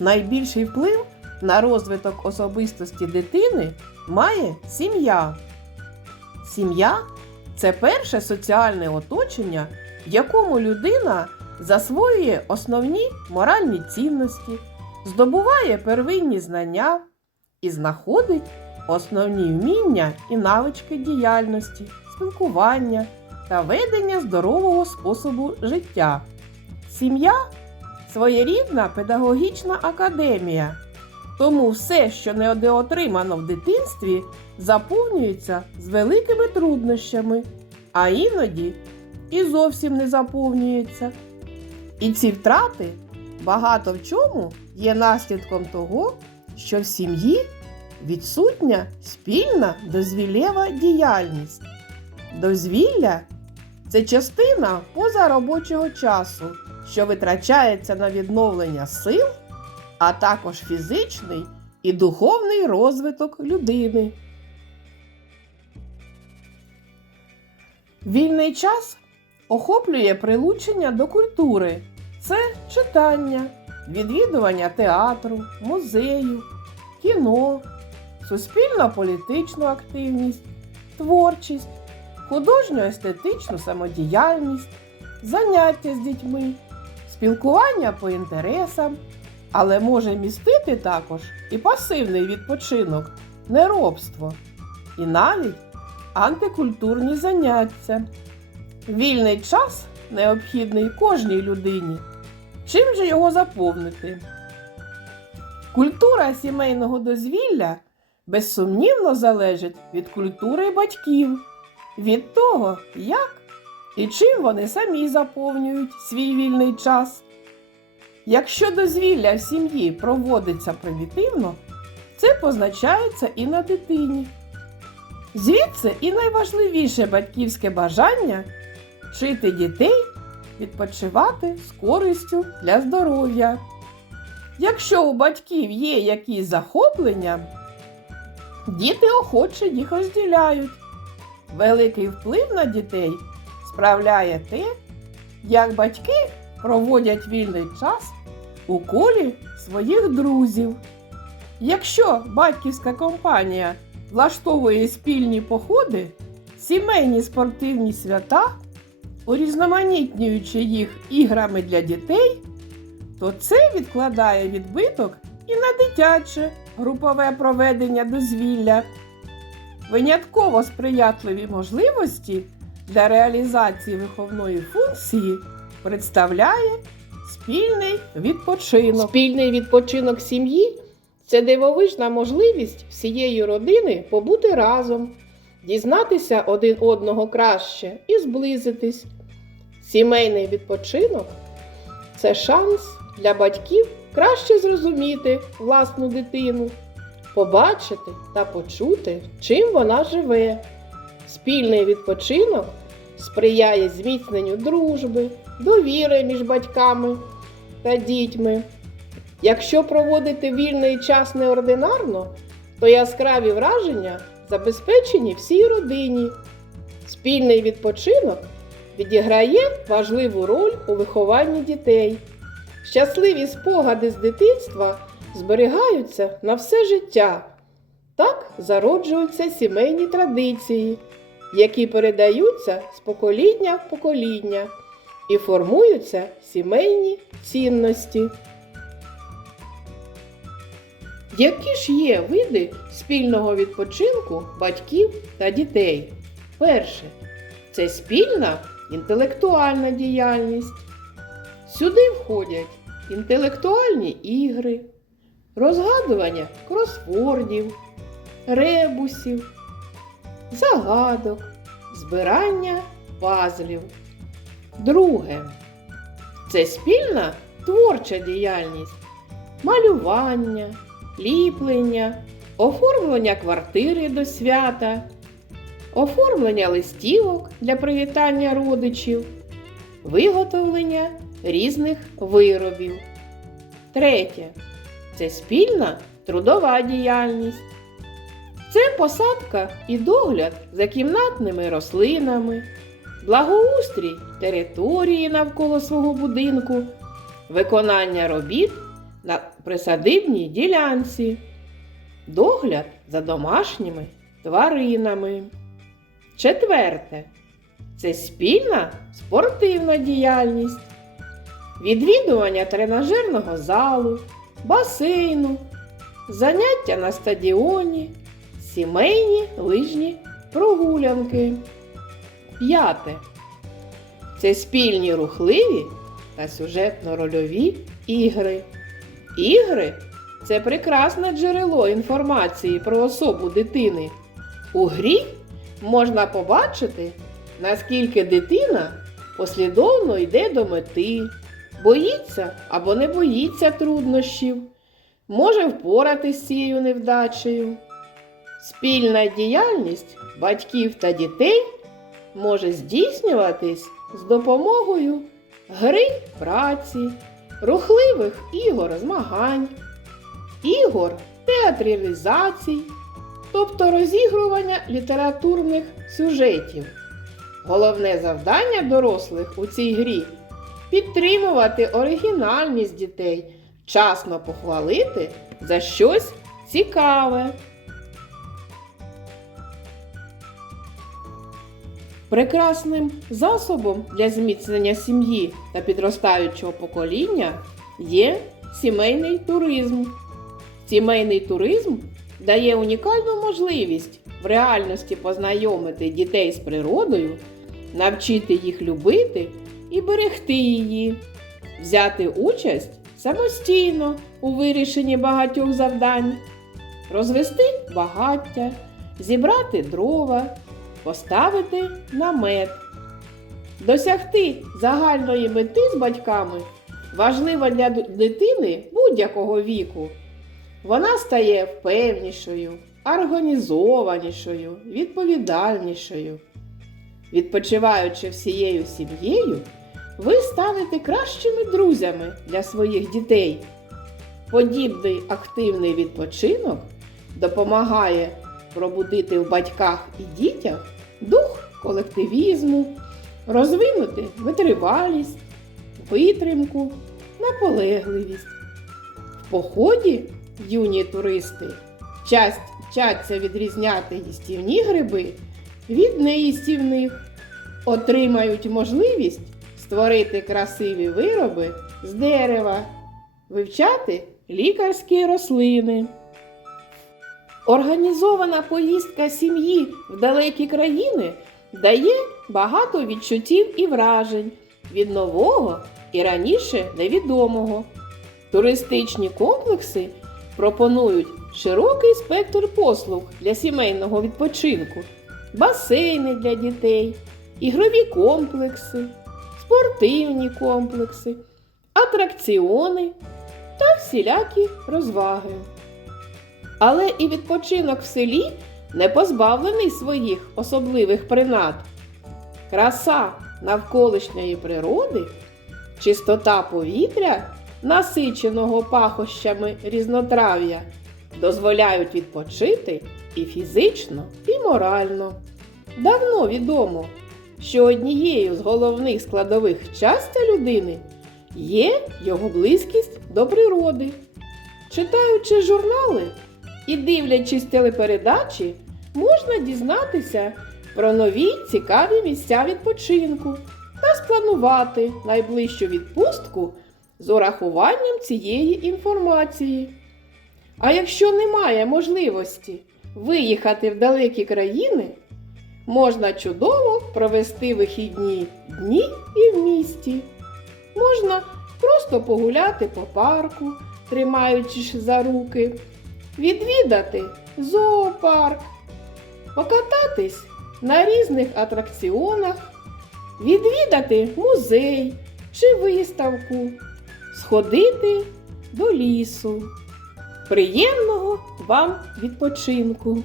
найбільший вплив на розвиток особистості дитини має сім'я. Сім'я це перше соціальне оточення, в якому людина засвоює основні моральні цінності, здобуває первинні знання і знаходить основні вміння і навички діяльності, спілкування та ведення здорового способу життя. Сім'я своєрідна педагогічна академія. Тому все, що не отримано в дитинстві, заповнюється з великими труднощами, а іноді і зовсім не заповнюється. І ці втрати багато в чому є наслідком того, що в сім'ї відсутня спільна дозвілєва діяльність. Дозвілля це частина позаробочого часу, що витрачається на відновлення сил, а також фізичний і духовний розвиток людини. Вільний час охоплює прилучення до культури. Це читання, відвідування театру, музею, кіно, суспільно-політичну активність, творчість, художньо-естетичну самодіяльність, заняття з дітьми, спілкування по інтересам, але може містити також і пасивний відпочинок, неробство, і навіть антикультурні заняття. Вільний час необхідний кожній людині. Чим же його заповнити? Культура сімейного дозвілля безсумнівно залежить від культури батьків, від того, як і чим вони самі заповнюють свій вільний час. Якщо дозвілля в сім'ї проводиться примітивно, це позначається і на дитині. Звідси і найважливіше батьківське бажання вчити дітей відпочивати з користю для здоров'я. Якщо у батьків є якісь захоплення, діти охоче їх розділяють. Великий вплив на дітей справляє те, як батьки проводять вільний час у колі своїх друзів. Якщо батьківська компанія влаштовує спільні походи, сімейні спортивні свята, урізноманітнюючи їх іграми для дітей, то це відкладає відбиток і на дитяче групове проведення дозвілля. Винятково сприятливі можливості для реалізації виховної функції представляє спільний відпочинок. Спільний відпочинок сім'ї це дивовижна можливість всієї родини побути разом, дізнатися один одного краще і зблизитись. Сімейний відпочинок це шанс для батьків краще зрозуміти власну дитину, побачити та почути, чим вона живе. Спільний відпочинок сприяє зміцненню дружби, довіри між батьками та дітьми. Якщо проводити вільний час неординарно, то яскраві враження забезпечені всій родині. Спільний відпочинок відіграє важливу роль у вихованні дітей. Щасливі спогади з дитинства зберігаються на все життя. Так зароджуються сімейні традиції, які передаються з покоління в покоління і формуються сімейні цінності. Які ж є види спільного відпочинку батьків та дітей? Перше це спільна інтелектуальна діяльність. Сюди входять інтелектуальні ігри, розгадування кросвордів, ребусів, загадок, збирання пазлів. Друге це спільна творча діяльність, малювання, ліплення, оформлення квартири до свята, оформлення листівок для привітання родичів, виготовлення різних виробів. Третє це спільна трудова діяльність. Це посадка і догляд за кімнатними рослинами, благоустрій території навколо свого будинку, виконання робіт на присадибній ділянці, догляд за домашніми тваринами. Четверте це спільна спортивна діяльність, відвідування тренажерного залу, басейну, заняття на стадіоні, сімейні лижні прогулянки. П'яте. Це спільні рухливі та сюжетно-рольові ігри. Ігри це прекрасне джерело інформації про особу дитини. У грі можна побачити, наскільки дитина послідовно йде до мети, боїться або не боїться труднощів, може впоратись з цією невдачею. Спільна діяльність батьків та дітей може здійснюватись з допомогою гри праці, рухливих ігор змагань, ігор театралізацій, тобто розігрування літературних сюжетів. Головне завдання дорослих у цій грі підтримувати оригінальність дітей, вчасно похвалити за щось цікаве. Прекрасним засобом для зміцнення сім'ї та підростаючого покоління є сімейний туризм. Сімейний туризм дає унікальну можливість в реальності познайомити дітей з природою, навчити їх любити і берегти її, взяти участь самостійно у вирішенні багатьох завдань, розвести багаття, зібрати дрова, поставити намет. Досягти загальної мети з батьками важливо для дитини будь-якого віку. Вона стає впевнішою, організованішою, відповідальнішою. Відпочиваючи всією сім'єю, ви станете кращими друзями для своїх дітей. Подібний активний відпочинок допомагає пробудити в батьках і дітях дух колективізму, розвинути витривалість, витримку, наполегливість. В поході юні туристи часть вчаться відрізняти їстівні гриби від неїстівних, отримають можливість створити красиві вироби з дерева, вивчати лікарські рослини. Організована поїздка сім'ї в далекі країни дає багато відчуттів і вражень від нового і раніше невідомого. Туристичні комплекси пропонують широкий спектр послуг для сімейного відпочинку, басейни для дітей, ігрові комплекси, спортивні комплекси, атракціони та всілякі розваги. Але і відпочинок в селі не позбавлений своїх особливих принад. Краса навколишньої природи, чистота повітря, насиченого пахощами різнотрав'я, дозволяють відпочити і фізично, і морально. Давно відомо, що однією з головних складових щастя людини є його близькість до природи. Читаючи журнали і дивлячись телепередачі, можна дізнатися про нові цікаві місця відпочинку та спланувати найближчу відпустку з урахуванням цієї інформації. А якщо немає можливості виїхати в далекі країни, можна чудово провести вихідні дні і в місті. Можна просто погуляти по парку, тримаючись за руки, відвідати зоопарк, покататись на різних атракціонах, відвідати музей чи виставку, сходити до лісу. Приємного вам відпочинку!